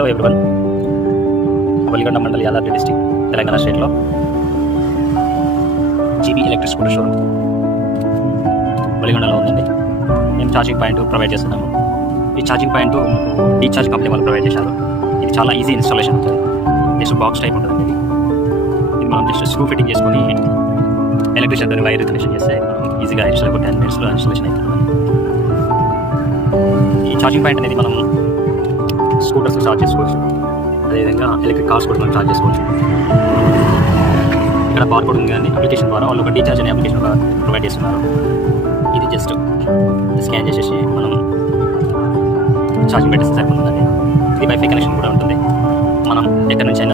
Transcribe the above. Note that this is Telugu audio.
Hello everyone, Valigonda mandal Yadadri district Telangana స్టేట్లో జీబీ ఎలక్ట్రిక్ స్కూటర్ షోరూమ్ వలిగొండలో ఉందండి. మేము ఛార్జింగ్ పాయింట్ ప్రొవైడ్ చేస్తున్నాము. ఈ ఛార్జింగ్ పాయింట్ డీఛార్జ్ కంపెనీ వాళ్ళు ప్రొవైడ్ చేశారు. ఇది చాలా ఈజీ ఇన్స్టాలేషన్ ఉంటుంది. జస్ట్ బాక్స్ టైప్ ఉంటుంది. ఇది మనం జస్ట్ స్క్రూ ఫిట్టింగ్ చేసుకొని ఎలక్ట్రిషియన్ దాన్ని వైర్ కనెక్షన్ చేస్తే మనం ఈజీగా ఇన్స్టాల్ 10 minutesలో ఇన్స్టాలేషన్ అవుతుంది. ఈ ఛార్జింగ్ పాయింట్ అనేది మనం స్కూటర్స్ ఛార్జ్ చేసుకోవచ్చు. అదేవిధంగా ఎలక్ట్రిక్ కార్స్ కూడా మనం ఛార్జ్ చేసుకోవచ్చు. ఇక్కడ బార్కోడ్ ఉంది కానీ అప్లికేషన్ ద్వారా వాళ్ళు ఒక డీఛార్జ్ అనే అప్లికేషన్ ప్రొవైడ్ చేస్తున్నారు. ఇది జస్ట్ స్కాన్ చేసేసి మనం ఛార్జింగ్ పెట్టేస్తే సరిపోతుందండి. ఇది వైఫై కనెక్షన్ కూడా ఉంటుంది. మనం ఎక్కడి నుంచి అయినా